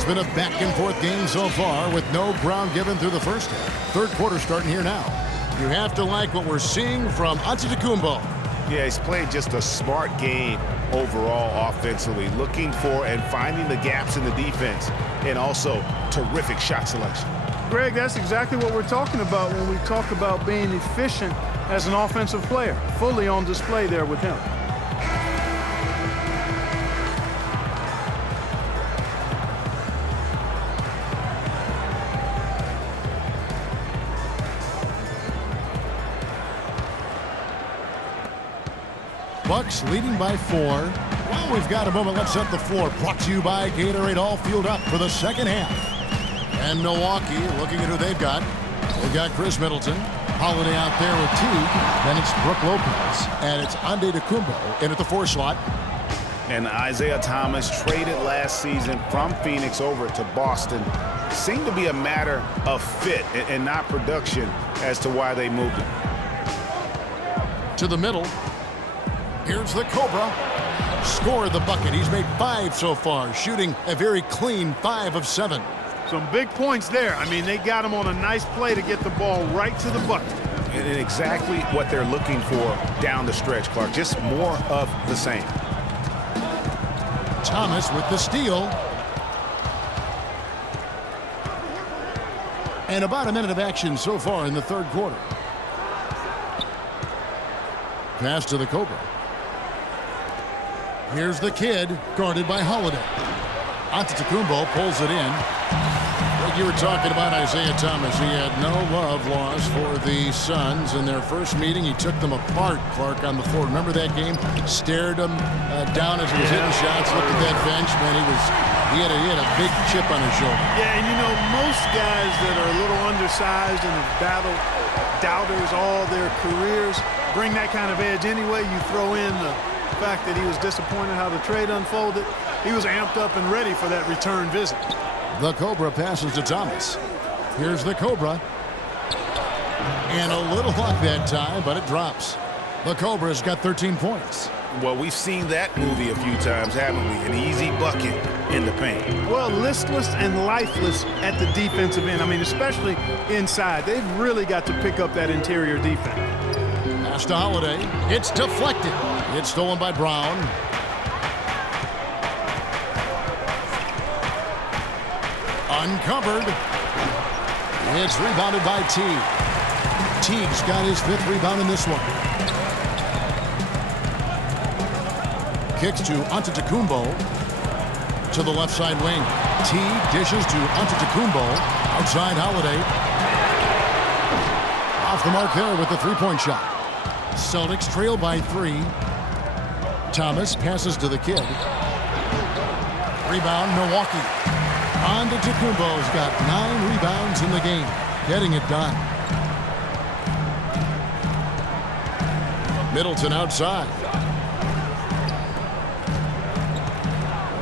It's been a back-and-forth game so far with no ground given through the first half. Third quarter starting here now. You have to like what we're seeing from Antetokounmpo. Yeah, he's playing just a smart game overall offensively, looking for and finding the gaps in the defense, and also terrific shot selection. Greg, that's exactly what we're talking about when we talk about being efficient as an offensive player. Fully on display there with him. Bucks leading by 4. Well, we've got a moment left set the floor. Brought to you by Gatorade. All fueled up for the second half. And Milwaukee looking at who they've got. They've got Chris Middleton. Holiday out there with Teague. Then it's Brook Lopez. And it's Antetokounmpo in at the 4 slot. And Isaiah Thomas, traded last season from Phoenix over to Boston. Seemed to be a matter of fit and not production as to why they moved him. To the middle. Here's the Cobra. Scored the bucket. He's made 5 so far, shooting a very clean 5 of 7. Some big points there. I mean, they got him on a nice play to get the ball right to the bucket. And exactly what they're looking for down the stretch, Clark. Just more of the same. Thomas with the steal. And about a minute of action so far in the third quarter. Pass to the Cobra. Here's the kid, guarded by Holiday. Antetokounmpo pulls it in. Like you were talking about Isaiah Thomas, he had no love lost for the Suns. In their first meeting, he took them apart, Clark, on the floor. Remember that game? Stared him down as he was hitting shots. Looked at that bench, man. He had a big chip on his shoulder. Yeah, and you know, most guys that are a little undersized and have battled doubters all their careers bring that kind of edge anyway. You throw in the fact that he was disappointed how the trade unfolded. He was amped up and ready for that return visit. The Cobra passes to Thomas. Here's the Cobra. And a little luck that time, but it drops. The Cobra's got 13 points. Well, we've seen that movie a few times, haven't we? An easy bucket in the paint. Well, listless and lifeless at the defensive end. I mean, especially inside. They've really got to pick up that interior defense. Pass to Holiday. It's deflected. It's stolen by Brown. Uncovered. It's rebounded by Teague. Teague's got his 5th rebound in this one. Kicks to Antetokounmpo. To the left side wing. Teague dishes to Antetokounmpo. Outside Holiday. Off the mark there with the 3-point shot. Celtics trail by 3. Thomas passes to the kid. Rebound, Milwaukee. Antetokounmpo's got 9 rebounds in the game. Getting it done. Middleton outside.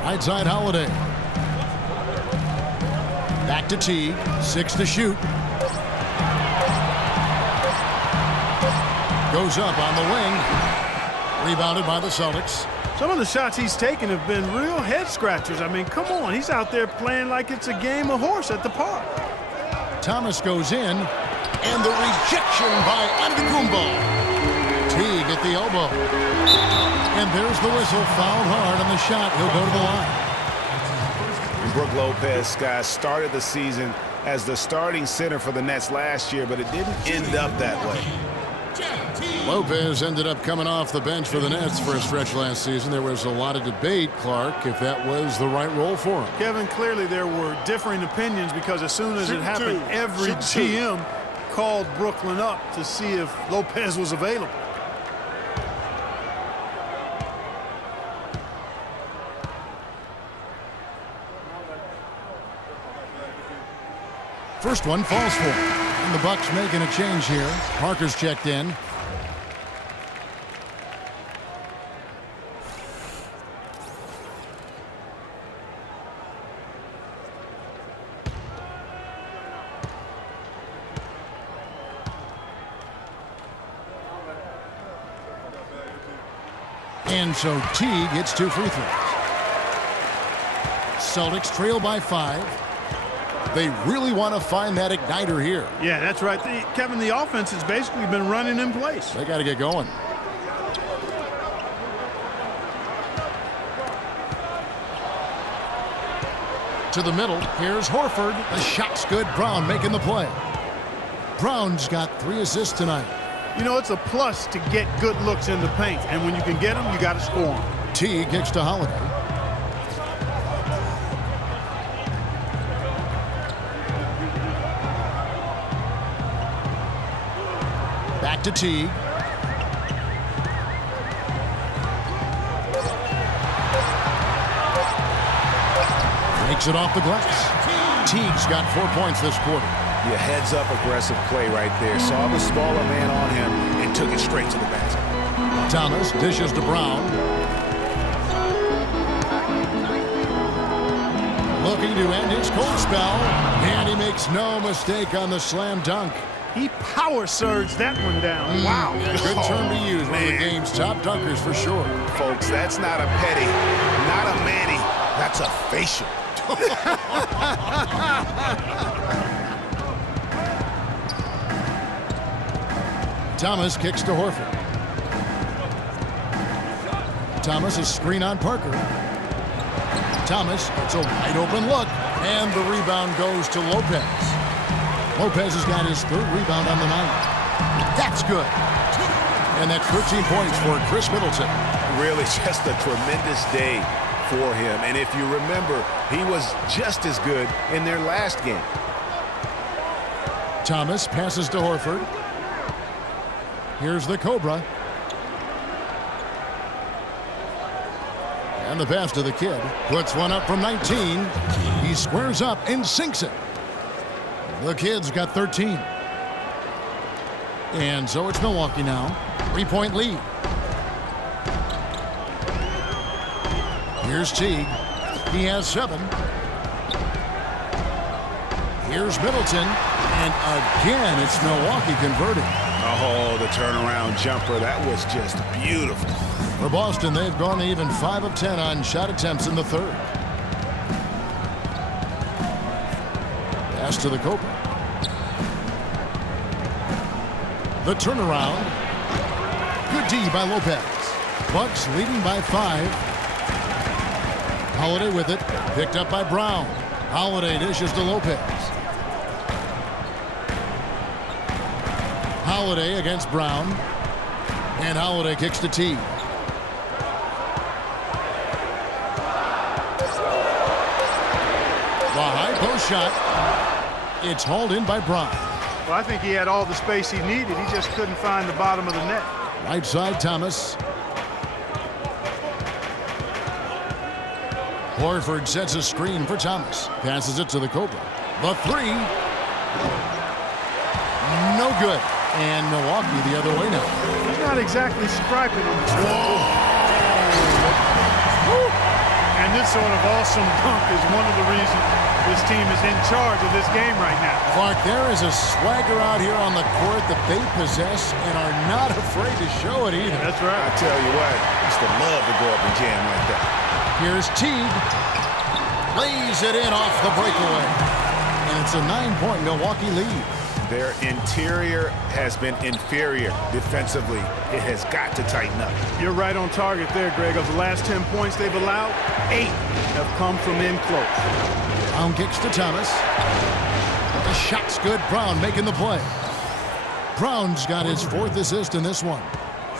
Right side Holiday. Back to Teague. 6 to shoot. Goes up on the wing. Rebounded by the Celtics. Some of the shots he's taken have been real head scratchers. I mean, come on. He's out there playing like it's a game of horse at the park. Thomas goes in. And the rejection by Antetokounmpo. Teague at the elbow. And there's the whistle. Fouled hard on the shot. He'll go to the line. And Brook Lopez, guys, started the season as the starting center for the Nets last year, but it didn't end up that way. Lopez ended up coming off the bench for the Nets for a stretch last season. There was a lot of debate, Clark, if that was the right role for him. Kevin, clearly there were differing opinions because as soon as it happened, every GM called Brooklyn up to see if Lopez was available. First one falls for him. And the Bucks making a change here. Parker's checked in. And so Teague gets 2 free throws. Celtics trail by 5. They really want to find that igniter here. Yeah, that's right. Kevin, the offense has basically been running in place. They got to get going. To the middle. Here's Horford. The shot's good. Brown making the play. Brown's got 3 assists tonight. You know, it's a plus to get good looks in the paint. And when you can get them, you got to score them. Teague kicks to Holiday. Back to Teague. Makes it off the glass. Teague's got 4 points this quarter. Yeah, heads-up aggressive play right there. Saw the smaller man on him and took it straight to the basket. Thomas dishes to Brown. Looking to end his cold spell. And he makes no mistake on the slam dunk. He power surged that one down. Wow. Good term to use. One of the game's top dunkers for sure. Folks, that's not a petty, not a Manny. That's a facial. Thomas kicks to Horford. Thomas is screen on Parker. Thomas, it's a wide open look. And the rebound goes to Lopez. Lopez has got his 3rd rebound on the night. That's good. And that's 13 points for Chris Middleton. Really just a tremendous day for him. And if you remember, he was just as good in their last game. Thomas passes to Horford. Here's the Cobra. And the pass to the kid. Puts one up from 19. He squares up and sinks it. The kid's got 13. And so it's Milwaukee now. 3-point lead. Here's Teague. He has 7. Here's Middleton. And again, it's Milwaukee converting. Oh, the turnaround jumper. That was just beautiful. For Boston, they've gone even 5 of 10 on shot attempts in the 3rd. Pass to the Cobra. The turnaround. Good D by Lopez. Bucks leading by 5. Holiday with it. Picked up by Brown. Holiday dishes to Lopez. Holiday against Brown. And Holiday kicks to Teague. The high post shot. It's hauled in by Brown. Well, I think he had all the space he needed. He just couldn't find the bottom of the net. Right side, Thomas. Horford sets a screen for Thomas. Passes it to the Cobra. The 3. No good. And Milwaukee the other way now. He's not exactly striping on the And this sort of awesome dunk is one of the reasons this team is in charge of this game right now. Clark, there is a swagger out here on the court that they possess and are not afraid to show it either. That's right. I tell you what, I used to love to go up and jam like that. Here's Teague. Lays it in off the breakaway. And it's a 9-point Milwaukee lead. Their interior has been inferior defensively. It has got to tighten up. You're right on target there, Greg. Of the last 10 points they've allowed, 8 have come from in close. Brown kicks to Thomas. The shot's good. Brown making the play. Brown's got his 4th assist in this one.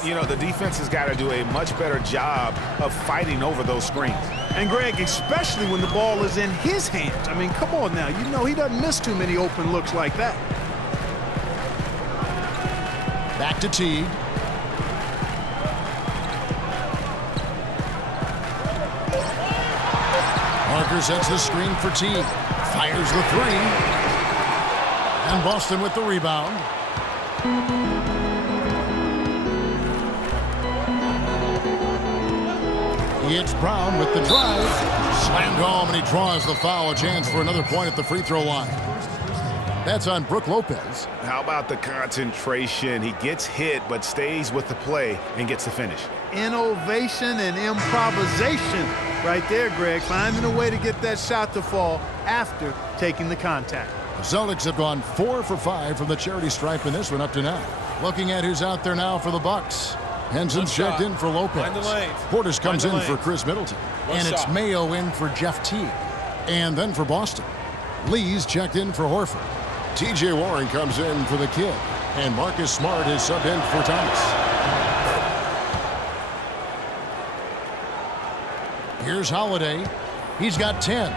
You know, the defense has got to do a much better job of fighting over those screens. And, Greg, especially when the ball is in his hands. I mean, come on now. You know he doesn't miss too many open looks like that. Back to Teague. Parker sets the screen for Teague. Fires the 3. And Boston with the rebound. It's Brown with the drive. Slammed home, and he draws the foul. A chance for another point at the free throw line. That's on Brook Lopez. How about the concentration? He gets hit, but stays with the play and gets the finish. innovation and improvisation right there, Greg. Finding a way to get that shot to fall after taking the contact. The Celtics have gone 4 for 5 from the charity stripe in this one up to now. Looking at who's out there now for the Bucks. Henson's checked in for Lopez. Portis comes in for Chris Middleton. And it's Mayo in for Jeff Teague. And then for Boston, Lee's checked in for Horford. T.J. Warren comes in for the kid. And Marcus Smart is subbed in for Thomas. Here's Holiday. He's got 10.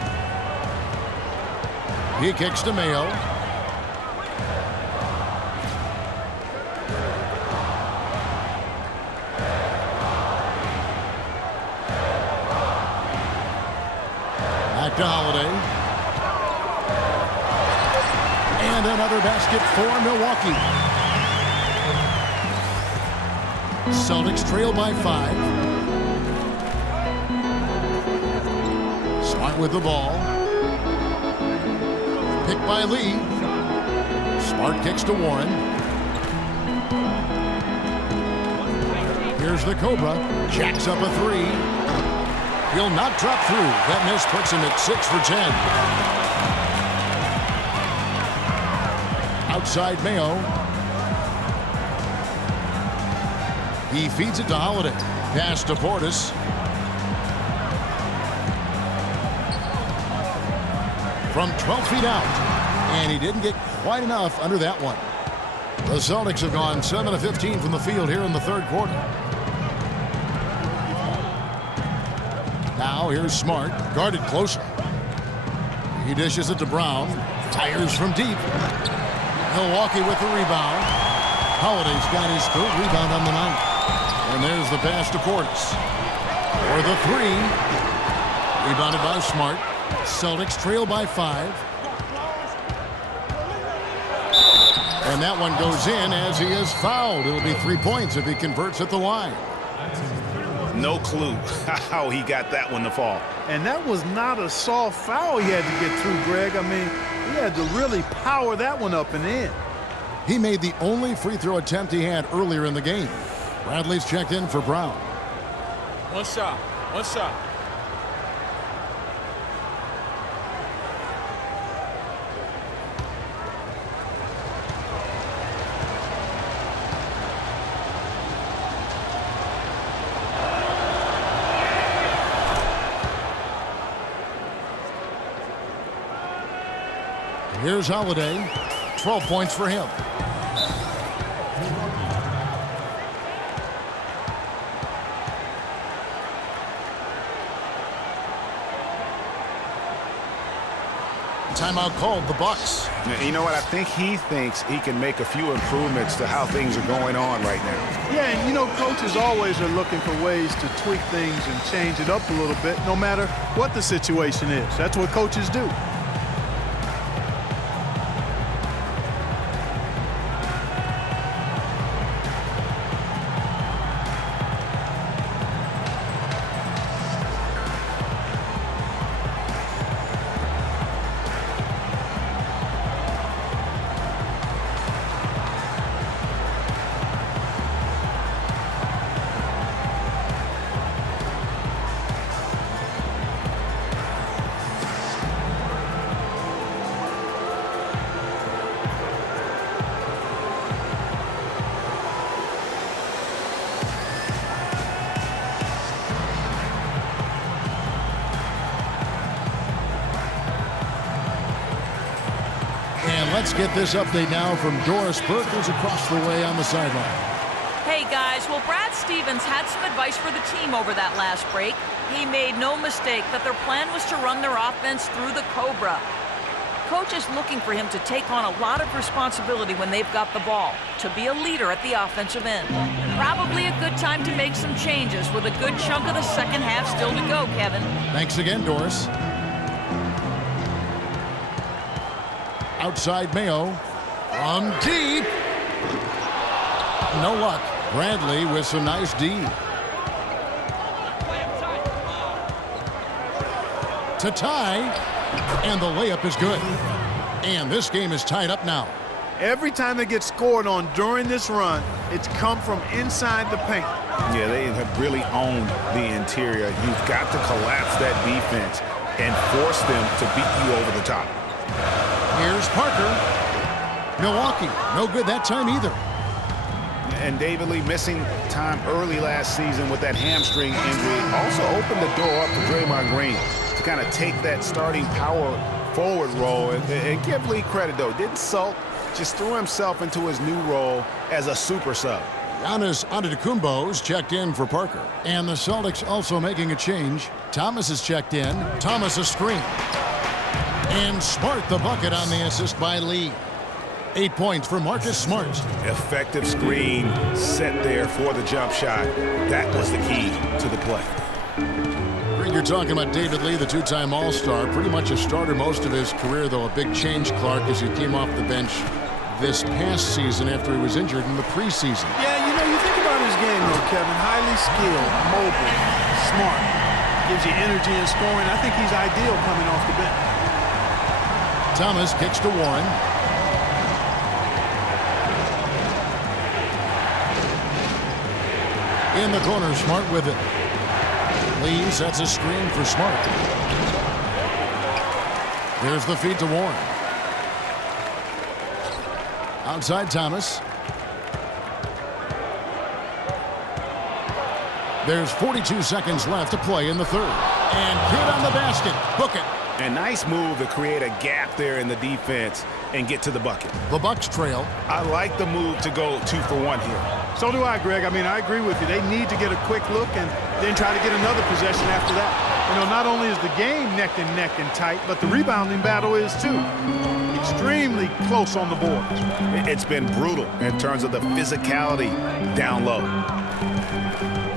He kicks to Mayo. Back to Holiday. And another basket for Milwaukee. Celtics trail by 5. Smart with the ball. Picked by Lee. Smart kicks to Warren. Here's the Cobra. Jacks up a 3. He'll not drop through. That miss puts him at 6 for 10. Outside Mayo. He feeds it to Holiday. Pass to Portis. From 12 feet out. And he didn't get quite enough under that one. The Celtics have gone 7 of 15 from the field here in the third quarter. Now here's Smart, guarded closer. He dishes it to Brown. Tires from deep. Milwaukee with the rebound. Holiday's got his third rebound on the night. And there's the pass to Portis. For the 3. Rebounded by Smart. Celtics trail by 5. And that one goes in as he is fouled. It'll be 3 points if he converts at the line. No clue how he got that one to fall. And that was not a soft foul he had to get through, Greg. I mean, he had to really power that one up and in. He made the only free throw attempt he had earlier in the game. Bradley's checked in for Brown. One shot. Here's Holiday. 12 points for him. Timeout called the Bucks. You know what? I think he thinks he can make a few improvements to how things are going on right now. Yeah, and you know, coaches always are looking for ways to tweak things and change it up a little bit, no matter what the situation is. That's what coaches do. Let's get this update now from Doris Burke, who's across the way on the sideline. Hey guys, well, Brad Stevens had some advice for the team over that last break. He made no mistake that their plan was to run their offense through the Cobra. Coach is looking for him to take on a lot of responsibility when they've got the ball, to be a leader at the offensive end. Probably a good time to make some changes with a good chunk of the second half still to go, Kevin. Thanks again, Doris. Outside Mayo. From deep. No luck. Bradley with some nice D. To tie. And the layup is good. And this game is tied up now. Every time they get scored on during this run, it's come from inside the paint. Yeah, they have really owned the interior. You've got to collapse that defense and force them to beat you over the top. Here's Parker. Milwaukee, no good that time either. And David Lee missing time early last season with that hamstring injury also opened the door up for Draymond Green to kind of take that starting power forward role. And give Lee credit, though. Didn't sulk, just threw himself into his new role as a super sub. Giannis Antetokounmpo's checked in for Parker. And the Celtics also making a change. Thomas is checked in. Thomas a screen. And Smart the bucket on the assist by Lee. 8 points for Marcus Smart. Effective screen set there for the jump shot. That was the key to the play. You're talking about David Lee, the two-time All-Star. Pretty much a starter most of his career, though. A big change, Clark, as he came off the bench this past season after he was injured in the preseason. Yeah, you think about his game, though, Kevin. Highly skilled, mobile, smart. Gives you energy and scoring. I think he's ideal coming off the bench. Thomas kicks to Warren. In the corner, Smart with it. Lee sets a screen for Smart. There's the feed to Warren. Outside Thomas. There's 42 seconds left to play in the third. And Kidd on the basket. Book it. A nice move to create a gap there in the defense and get to the bucket. The Bucks trail. I like the move to go 2 for 1 here. So do I, Greg. I mean, I agree with you. They need to get a quick look and then try to get another possession after that. You know, not only is the game neck and tight, but the rebounding battle is too. Extremely close on the boards. It's been brutal in terms of the physicality down low.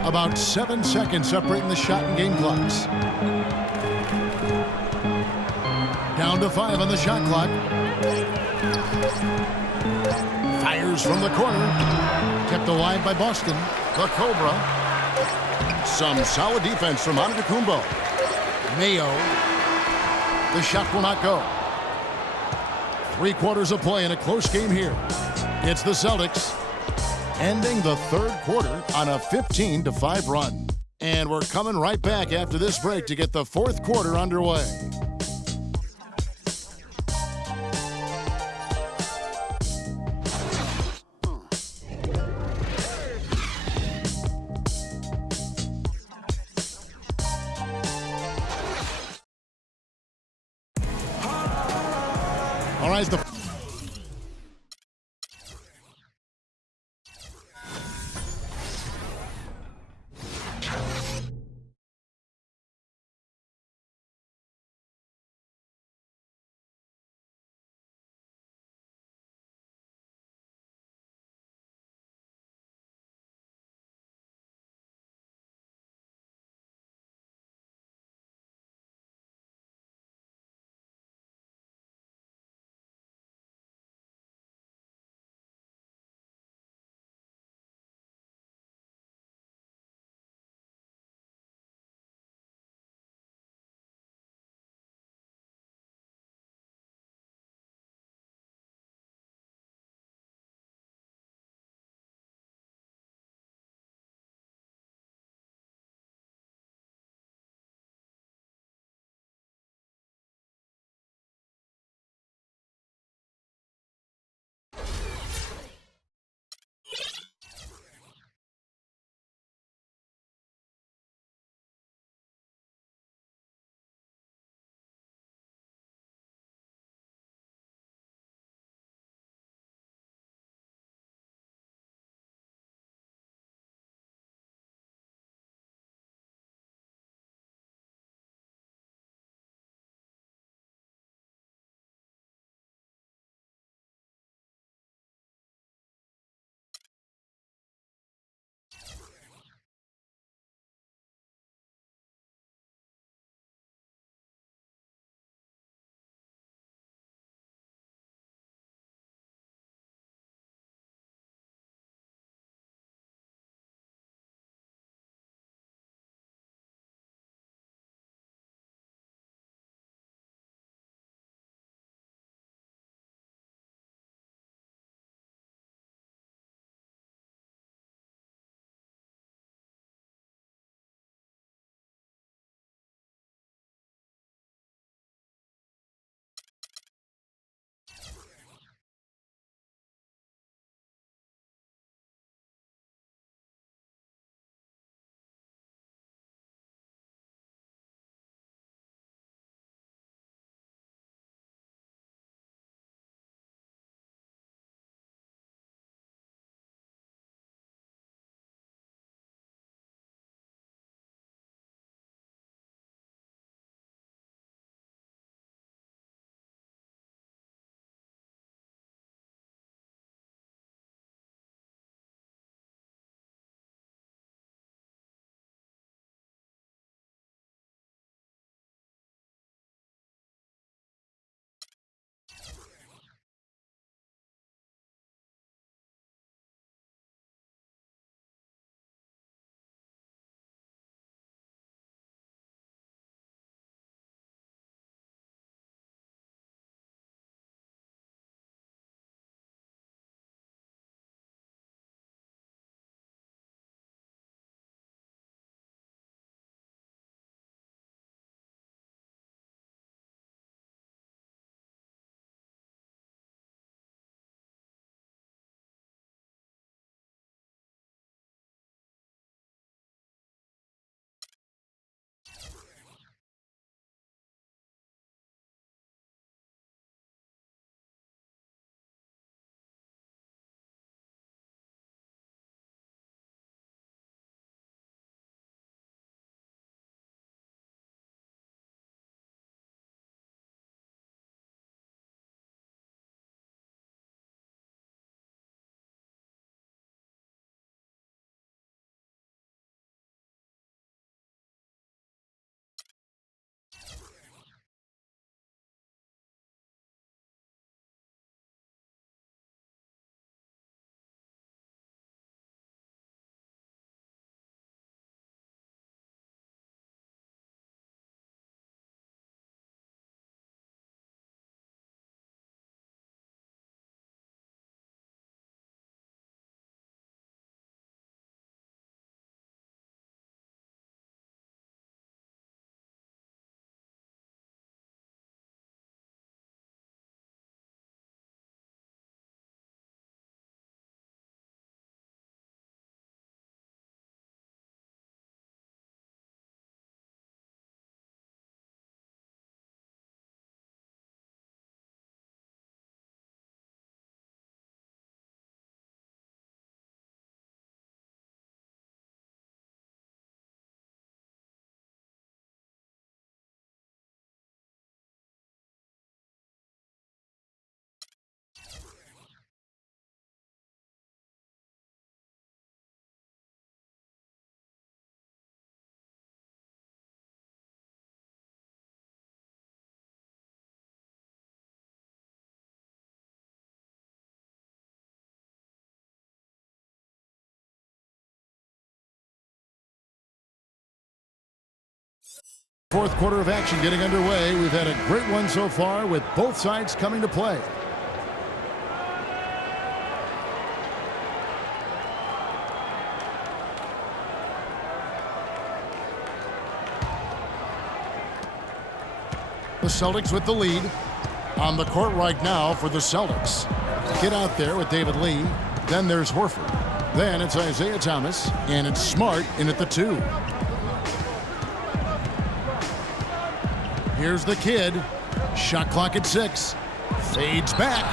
About 7 seconds separating the shot and game clocks. Down to 5 on the shot clock. Fires from the corner. Kept alive by Boston. The Cobra. Some solid defense from Antetokounmpo. Mayo. The shot will not go. 3 quarters of play in a close game here. It's the Celtics ending the third quarter on a 15-5 run. And we're coming right back after this break to get the fourth quarter underway. All right, the Fourth quarter of action getting underway. We've had a great one so far with both sides coming to play. The Celtics with the lead. On the court right now for the Celtics. Get out there with David Lee. Then there's Horford. Then it's Isaiah Thomas. And it's Smart in at the 2. Here's the kid. Shot clock at 6. Fades back.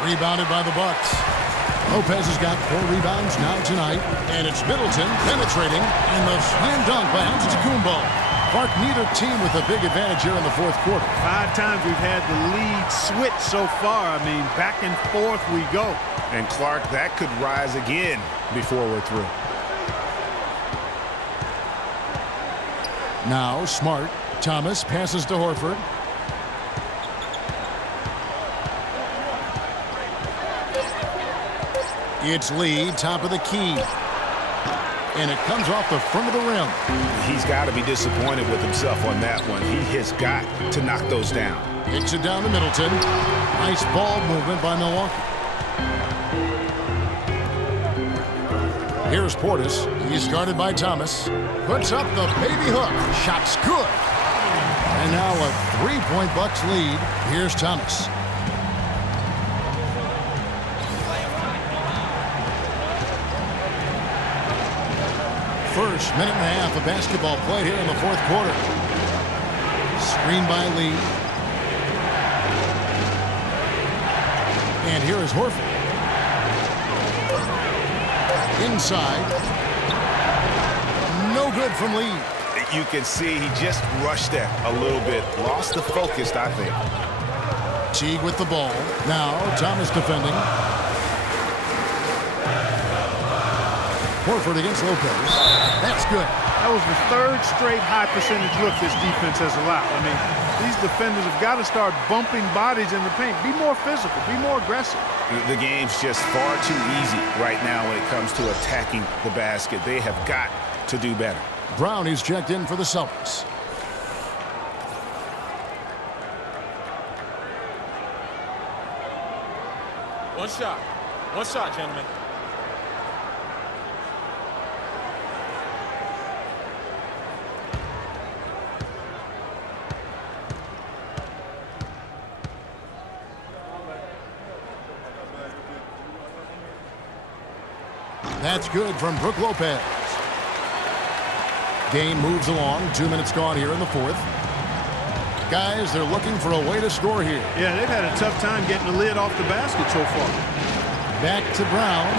Rebounded by the Bucks. Lopez has got 4 rebounds now tonight. And it's Middleton penetrating. And the slam dunk by Antetokounmpo. Clark, neither team with a big advantage here in the fourth quarter. 5 times we've had the lead switch so far. I mean, back and forth we go. And Clark, that could rise again before we're through. Now Smart. Thomas passes to Horford. It's Lee, top of the key. And it comes off the front of the rim. He's got to be disappointed with himself on that one. He has got to knock those down. Kicks it down to Middleton. Nice ball movement by Milwaukee. Here's Portis. He's guarded by Thomas. Puts up the baby hook. Shot's good. And now a 3-point Bucks lead. Here's Thomas. First minute and a half of basketball played here in the fourth quarter. Screen by Lee. And here is Horford. Inside. No good from Lee. You can see he just rushed that a little bit. Lost the focus, I think. Teague with the ball. Now Thomas defending. Horford against Lopez. That's good. That was the 3rd straight high percentage look this defense has allowed. I mean, these defenders have got to start bumping bodies in the paint. Be more physical. Be more aggressive. The game's just far too easy right now when it comes to attacking the basket. They have got to do better. Brown is checked in for the Celtics. One shot, gentlemen. That's good from Brook Lopez. Game moves along. 2 minutes gone here in the fourth. Guys, they're looking for a way to score here. Yeah, they've had a tough time getting the lid off the basket so far. Back to Brown.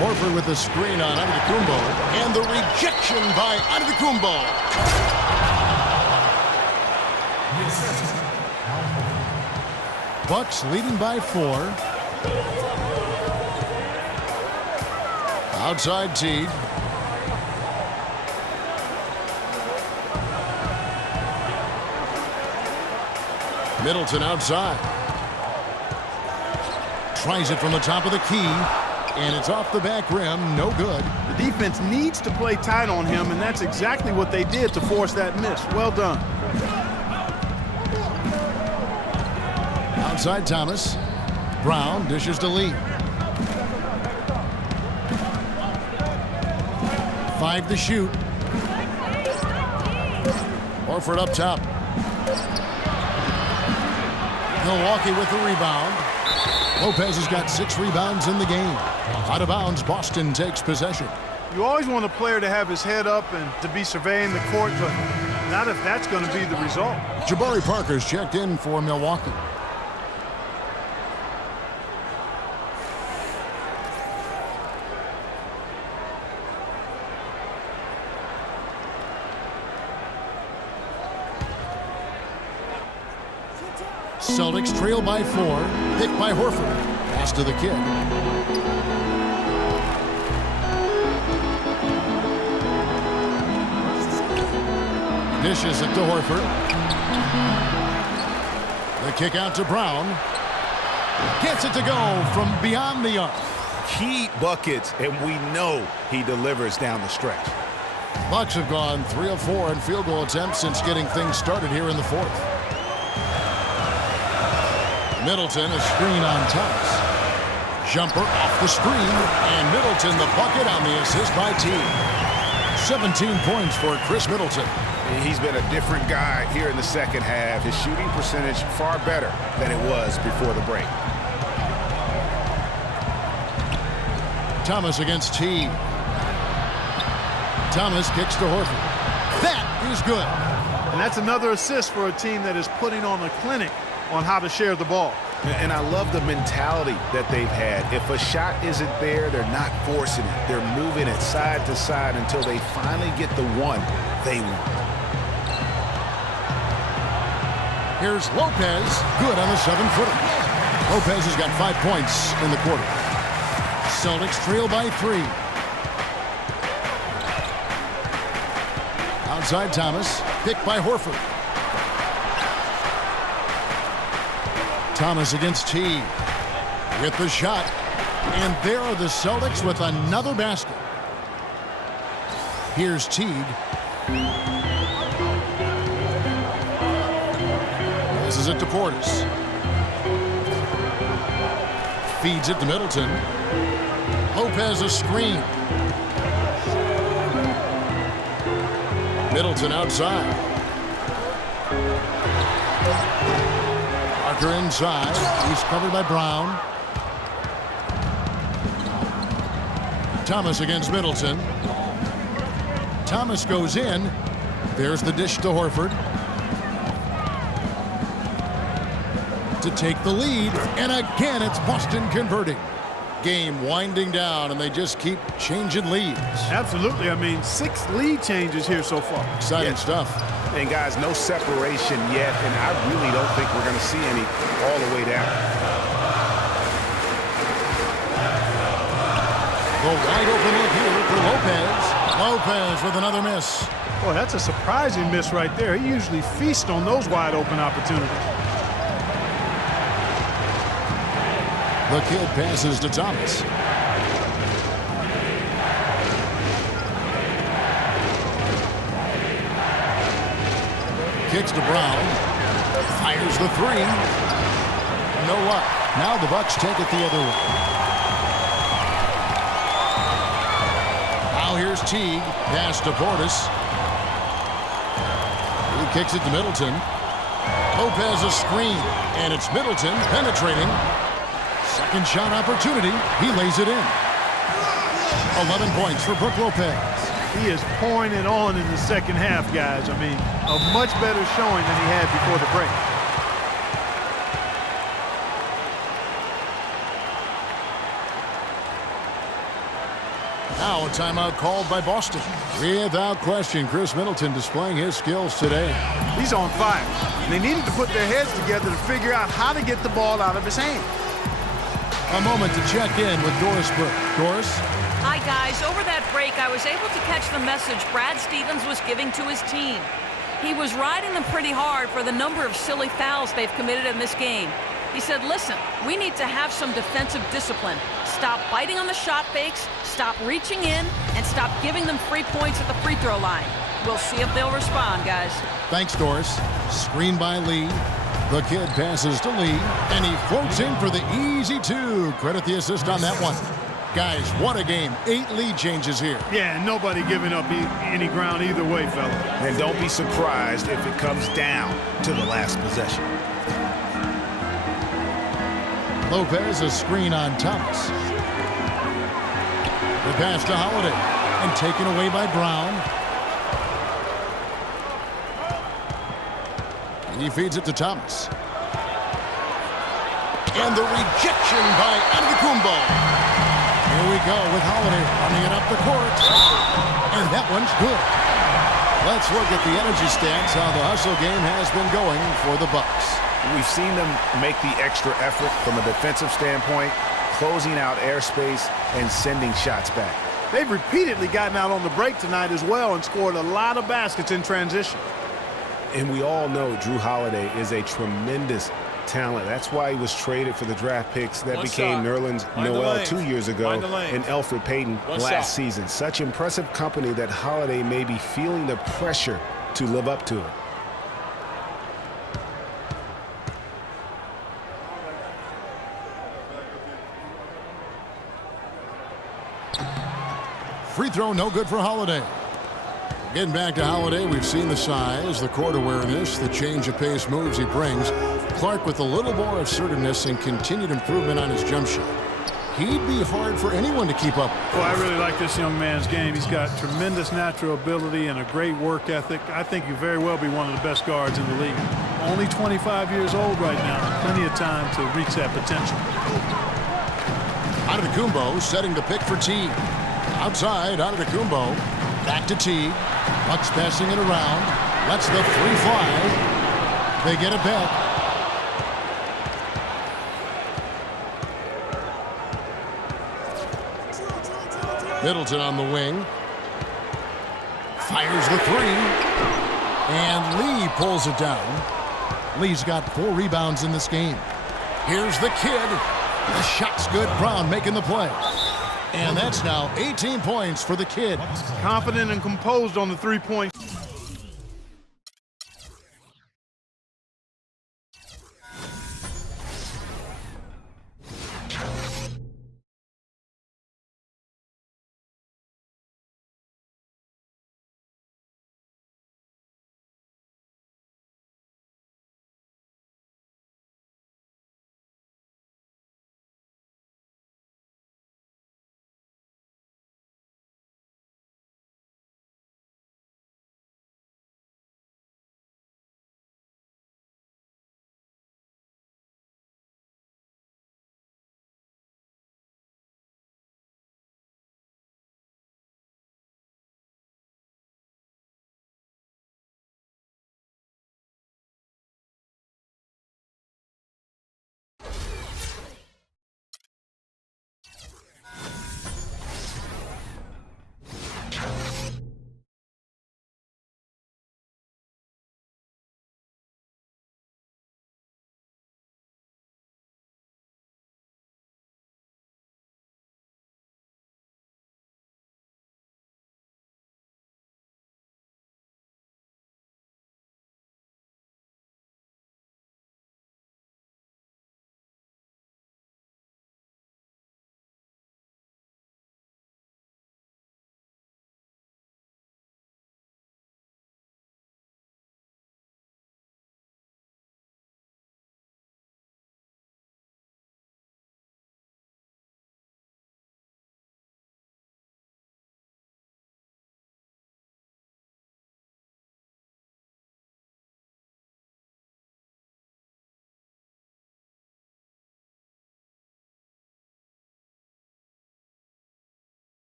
Horford with the screen on Antetokounmpo. And the rejection by Antetokounmpo. Bucks leading by 4. Outside Teague. Middleton outside. Tries it from the top of the key. And it's off the back rim. No good. The defense needs to play tight on him, and that's exactly what they did to force that miss. Well done. Outside Thomas. Brown dishes to Lee. 5 to shoot. Horford up top. Milwaukee with the rebound. Lopez has got 6 rebounds in the game. Out of bounds, Boston takes possession. You always want a player to have his head up and to be surveying the court, but not if that's going to be the result. Jabari Parker's checked in for Milwaukee. Celtics trail by 4. Picked by Horford. Pass to the kid. Dishes it to Horford. The kick out to Brown. Gets it to go from beyond the arc. Key buckets, and we know he delivers down the stretch. Bucks have gone 3 of 4 in field goal attempts since getting things started here in the fourth. Middleton, a screen on Thomas. Jumper off the screen, and Middleton the bucket on the assist by T. 17 points for Chris Middleton. He's been a different guy here in the second half. His shooting percentage far better than it was before the break. Thomas against T. Thomas kicks to Horford. That is good. And that's another assist for a team that is putting on a clinic on how to share the ball. And I love the mentality that they've had. If a shot isn't there, they're not forcing it. They're moving it side to side until they finally get the one they want. Here's Lopez, good on the 7-footer. Lopez has got 5 points in the quarter. Celtics trail by 3. Outside Thomas, picked by Horford. Thomas against T. With the shot. And there are the Celtics with another basket. Here's Teague. Passes it to Portis. Feeds it to Middleton. Lopez a screen. Middleton outside. Parker inside. He's covered by Brown. Thomas against Middleton. Thomas goes in. There's the dish to Horford. To take the lead. And again, it's Boston converting. Game winding down, and they just keep changing leads. Absolutely. I mean, 6 lead changes here so far. Exciting stuff. And guys, no separation yet, and I really don't think we're going to see any all the way down. The wide open look here for Lopez. Lopez with another miss. Boy, that's a surprising miss right there. He usually feasts on those wide open opportunities. The kid passes to Thomas. Kicks to Brown. Fires the 3. No luck. Now the Bucks take it the other way. Now here's Teague. Pass to Portis. He kicks it to Middleton. Lopez a screen. And it's Middleton penetrating. Second shot opportunity. He lays it in. 11 points for Brook Lopez. He is pouring it on in the second half, guys. I mean, a much better showing than he had before the break. Now a timeout called by Boston. Without question, Chris Middleton displaying his skills today. He's on fire. They needed to put their heads together to figure out how to get the ball out of his hand. A moment to check in with Doris Burke. Doris? Hi, guys. Over that break, I was able to catch the message Brad Stevens was giving to his team. He was riding them pretty hard for the number of silly fouls they've committed in this game. He said, listen, we need to have some defensive discipline. Stop biting on the shot fakes, stop reaching in, and stop giving them free points at the free throw line. We'll see if they'll respond, guys. Thanks, Doris. Screen by Lee. The kid passes to Lee, and he floats in for the easy 2. Credit the assist on that one. Guys, what a game. 8 lead changes here. Yeah, nobody giving up any ground either way, fella. And don't be surprised if it comes down to the last possession. Lopez a screen on Thomas. The pass to Holiday, and taken away by Brown. He feeds it to Thomas. And the rejection by Antetokounmpo. Here we go with Holiday running it up the court. And that one's good. Let's look at the energy stats, how the hustle game has been going for the Bucks. We've seen them make the extra effort from a defensive standpoint, closing out airspace and sending shots back. They've repeatedly gotten out on the break tonight as well and scored a lot of baskets in transition. And we all know Drew Holiday is a tremendous talent. That's why he was traded for the draft picks that became Nerlens Noel 2 years ago and Elfrid Payton last season. Such impressive company that Holiday may be feeling the pressure to live up to it. Free throw, no good for Holiday. Getting back to Holiday, we've seen the size, the court awareness, the change of pace moves he brings. Clark with a little more assertiveness and continued improvement on his jump shot. He'd be hard for anyone to keep up. Well, I really like this young man's game. He's got tremendous natural ability and a great work ethic. I think he'll very well be one of the best guards in the league. Only 25 years old right now. Plenty of time to reach that potential. Antetokounmpo setting the pick for Teague. Outside, Antetokounmpo. Back to Teague. Bucks passing it around. Lets the three fly. They get it back. Middleton on the wing. Fires the three. And Lee pulls it down. Lee's got 4 rebounds in this game. Here's the kid. The shot's good. Brown making the play. And that's now 18 points for the kid. Confident and composed on the three-point.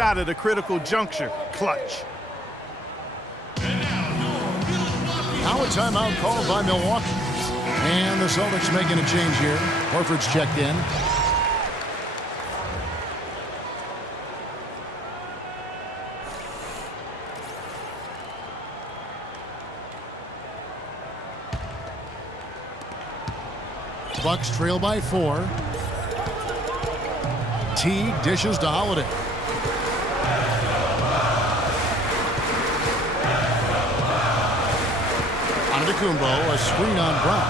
shot at a critical juncture. Clutch. Now a timeout called by Milwaukee. And the Celtics making a change here. Horford's checked in. Bucks trail by 4. Teague dishes to Holiday. Antetokounmpo, a screen on Brown.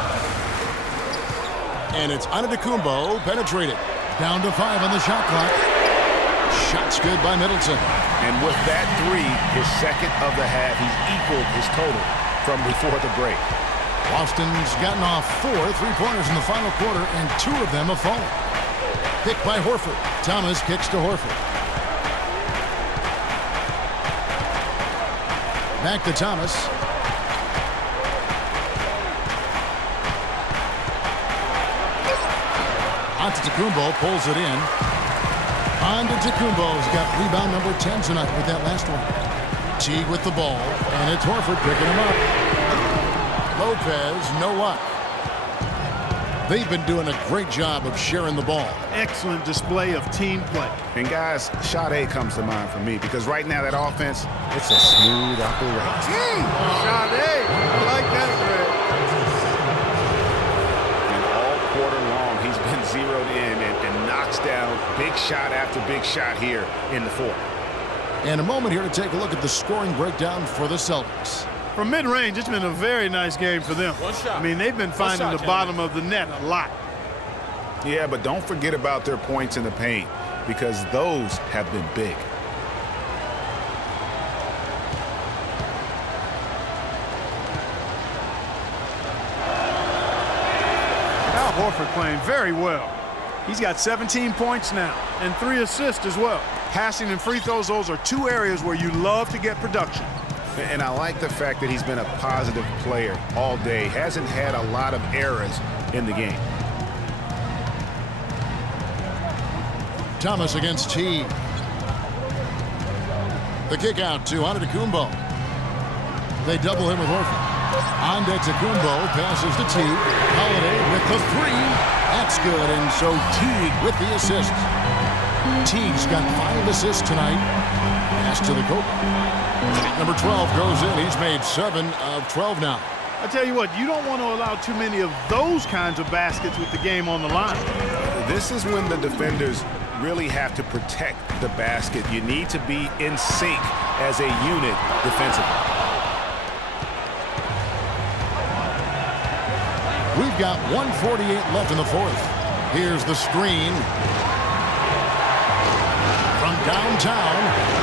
And it's Antetokounmpo penetrated. Down to 5 on the shot clock. Shot's good by Middleton. And with that 3, his second of the half, he's equaled his total from before the break. Boston's gotten off 4 3-pointers in the final quarter, and 2 of them have fallen. Picked by Horford. Thomas kicks to Horford. Back to Thomas. Antetokounmpo pulls it in. Antetokounmpo's got rebound number 10 tonight with that last one. Teague with the ball, and it's Horford picking him up. Lopez, no luck. They've been doing a great job of sharing the ball. Excellent display of team play. And guys, shot A comes to mind for me because right now that offense, it's a smooth operation. Shot A. I like that, And all quarter long, he's been zeroed in and knocks down big shot after big shot here in the fourth. And a moment here to take a look at the scoring breakdown for the Celtics. From mid-range, it's been a very nice game for them. One shot. I mean, they've been finding the bottom of the net a lot. Yeah, but don't forget about their points in the paint because those have been big. Al Horford playing very well. He's got 17 points now and 3 assists as well. Passing and free throws, those are 2 areas where you love to get production. And I like the fact that he's been a positive player all day. Hasn't had a lot of errors in the game. Thomas against Teague. The kick out to Antetokounmpo. They double him with Horford. Antetokounmpo passes to Teague. Holiday with the 3. That's good, and so Teague with the assist. Teague's got 5 assists tonight. Pass to the Cobra. Number 12 goes in. He's made 7 of 12 now. I tell you what, you don't want to allow too many of those kinds of baskets with the game on the line. This is when the defenders really have to protect the basket. You need to be in sync as a unit defensively. We've got 1:48 left in the fourth. Here's the screen. From downtown,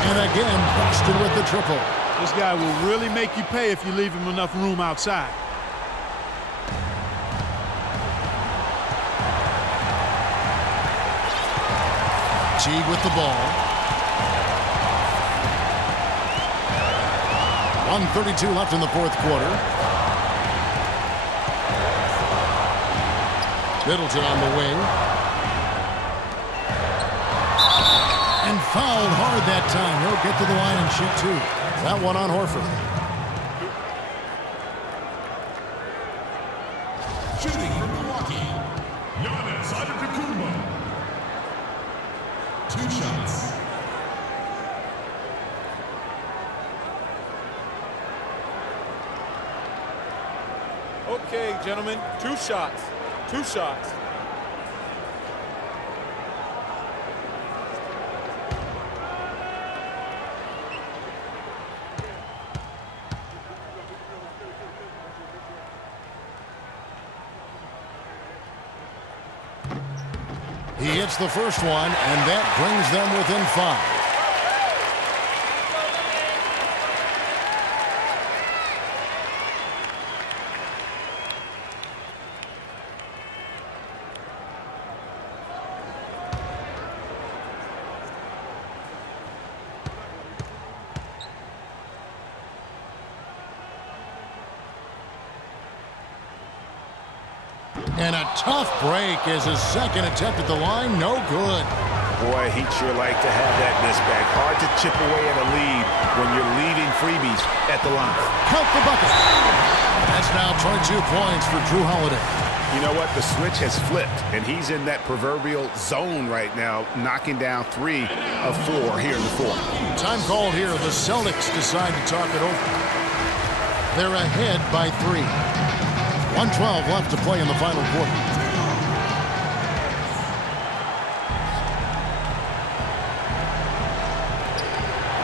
and again, Boston with the triple. This guy will really make you pay if you leave him enough room outside. Teague with the ball. 1:32 left in the fourth quarter. Middleton on the wing. And fouled hard that time. He'll get to the line and shoot 2. That one on Horford. Shooting from Milwaukee, Giannis Antetokounmpo. 2 shots. Okay, gentlemen, 2 shots. 2 shots. He hits the first one, and that brings them within 5. And a tough break is his second attempt at the line. No good. Boy, he'd sure like to have that miss back. Hard to chip away at a lead when you're leaving freebies at the line. Count the bucket. That's now 22 points for Drew Holiday. You know what? The switch has flipped, and he's in that proverbial zone right now, knocking down 3 of 4 here in the fourth. Time called here. The Celtics decide to talk it over. They're ahead by 3. 1:12 left to play in the final quarter.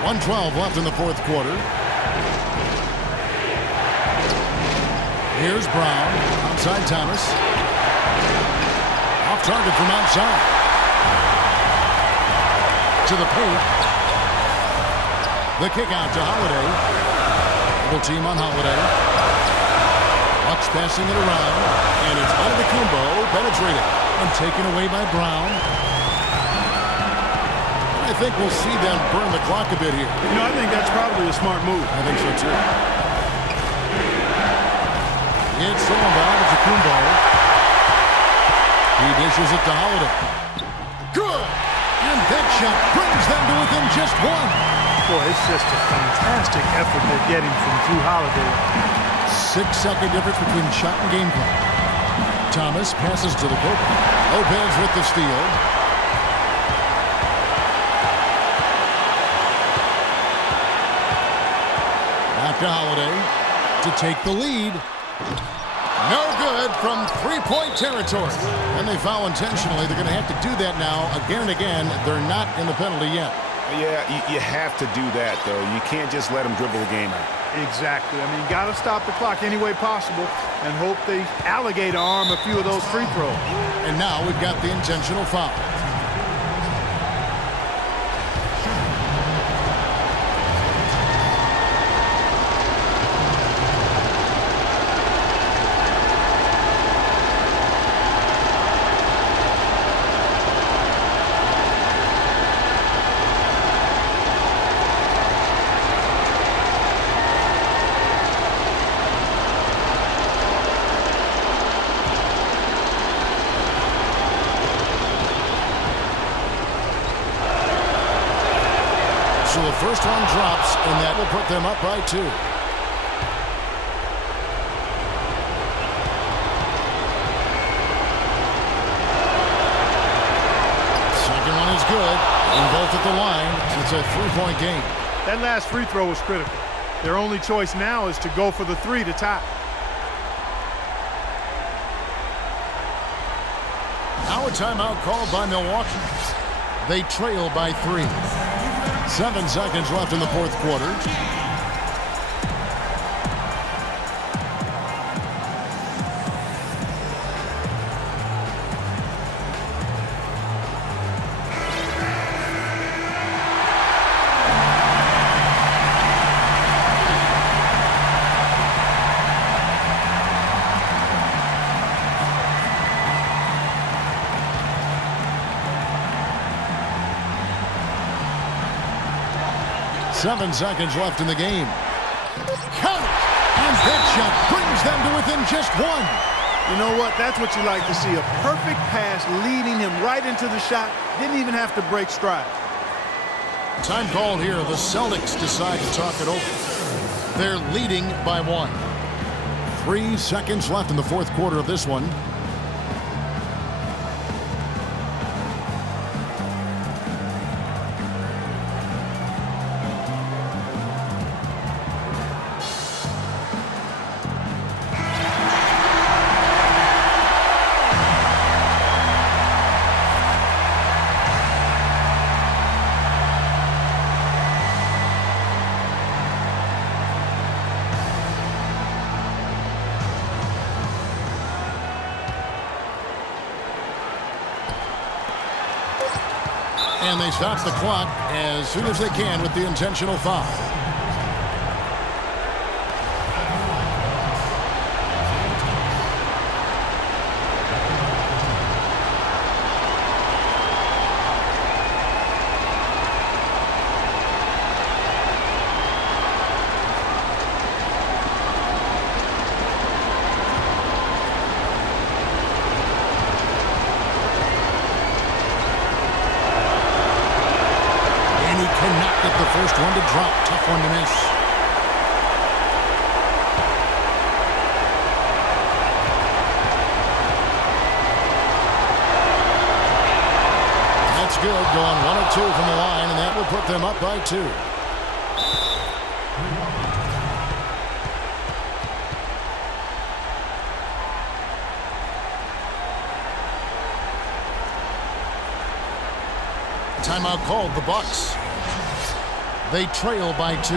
.112 left in the fourth quarter. Here's Brown. Outside Thomas. Off target from outside. To the paint. The kick out to Holiday. Double team on Holiday. Bucks passing it around. And it's Antetokounmpo penetrated and taken away by Brown. I think we'll see them burn the clock a bit here. You know, I think that's probably a smart move. I think so, too. It's thrown by Antetokounmpo. He dishes it to Holiday. Good! And that shot brings them to within just 1. Boy, it's just a fantastic effort they're getting from Drew Holiday. 6-second difference between shot and game plan. Thomas passes to the Cobra. Lopez with the steal. Back to Holiday to take the lead. No good from three-point territory. And they foul intentionally. They're going to have to do that now again and again. They're not in the penalty yet. Yeah, you have to do that, though. You can't just let them dribble the game out. Exactly. I mean, you got to stop the clock any way possible and hope they alligator arm a few of those free throws. And now we've got the intentional foul. So the first one drops, and that will put them up by 2. Second one is good, and both at the line. It's a 3-point game. That last free throw was critical. Their only choice now is to go for the 3 to tie. Now a timeout called by Milwaukee. They trail by 3. 7 seconds left in the fourth quarter. Seven seconds left in the game. Count it! And that shot brings them to within just 1. You know what? That's what you like to see. A perfect pass leading him right into the shot. Didn't even have to break stride. Time called here. The Celtics decide to talk it over. They're leading by 1. 3 seconds left in the fourth quarter of this one. And they stop the clock as soon as they can with the intentional foul. one to drop. Tough one to miss. That's good. Going 1 of 2 from the line, and that will put them up by 2. Timeout called, the Bucks. They trail by 2.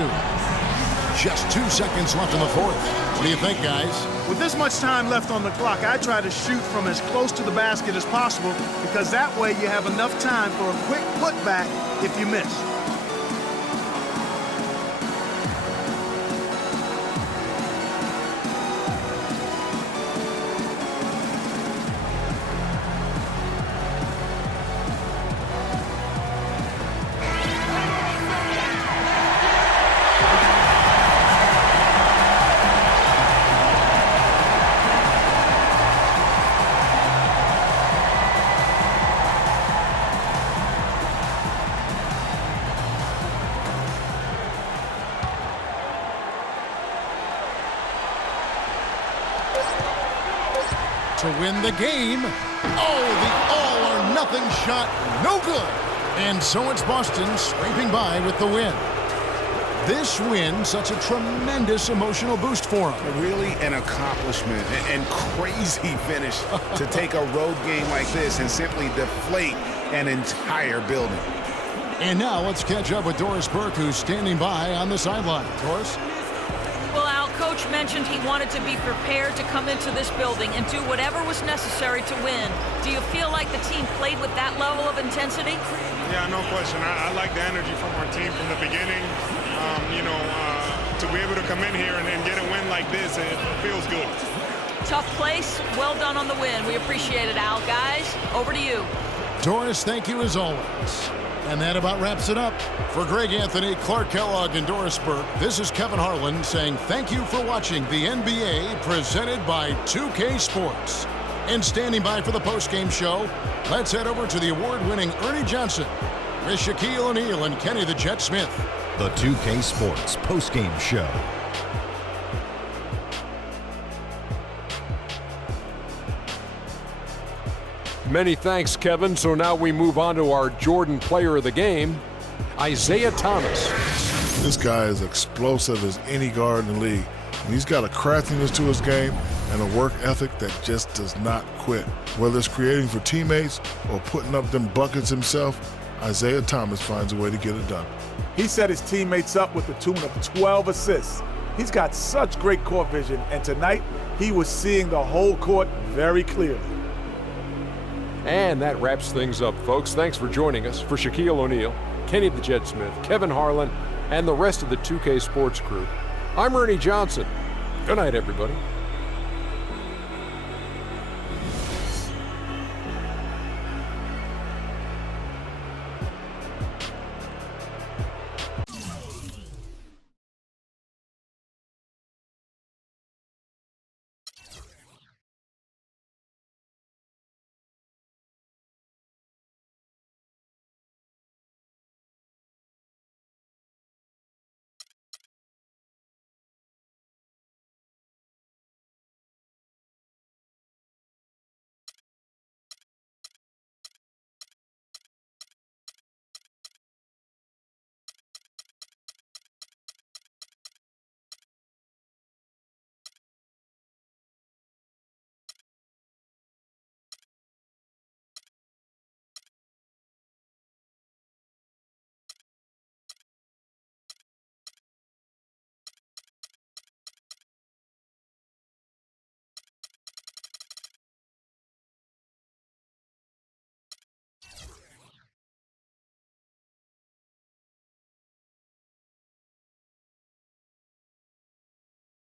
Just 2 seconds left in the fourth. What do you think, guys? With this much time left on the clock, I try to shoot from as close to the basket as possible because that way you have enough time for a quick putback if you miss. To win the game. Oh, the all-or-nothing shot. No good. And so it's Boston scraping by with the win. This win sets a tremendous emotional boost for them. Really an accomplishment and crazy finish to take a road game like this and simply deflate an entire building. And now let's catch up with Doris Burke, who's standing by on the sideline. Doris? Well, Al, Coach mentioned he wanted to be prepared to come into this building and do whatever was necessary to win. Do you feel like the team played with that level of intensity? Yeah, no question. I like the energy from our team from the beginning. To be able to come in here and get a win like this, it feels good. Tough place. Well done on the win. We appreciate it, Al. Guys, over to you. Doris, thank you as always. And that about wraps it up. For Greg Anthony, Clark Kellogg, and Doris Burke, this is Kevin Harlan saying thank you for watching the NBA presented by 2K Sports. And standing by for the postgame show, let's head over to the award-winning Ernie Johnson with Shaquille O'Neal and Kenny the Jet Smith. The 2K Sports postgame show. Many thanks, Kevin. So now we move on to our Jordan player of the game, Isaiah Thomas. This guy is explosive as any guard in the league. And he's got a craftiness to his game and a work ethic that just does not quit. Whether it's creating for teammates or putting up them buckets himself, Isaiah Thomas finds a way to get it done. He set his teammates up with a tune of 12 assists. He's got such great court vision, and tonight he was seeing the whole court very clearly. And that wraps things up, folks. Thanks for joining us. For Shaquille O'Neal, Kenny the Jet Smith, Kevin Harlan, and the rest of the 2K Sports crew, I'm Ernie Johnson. Good night, everybody.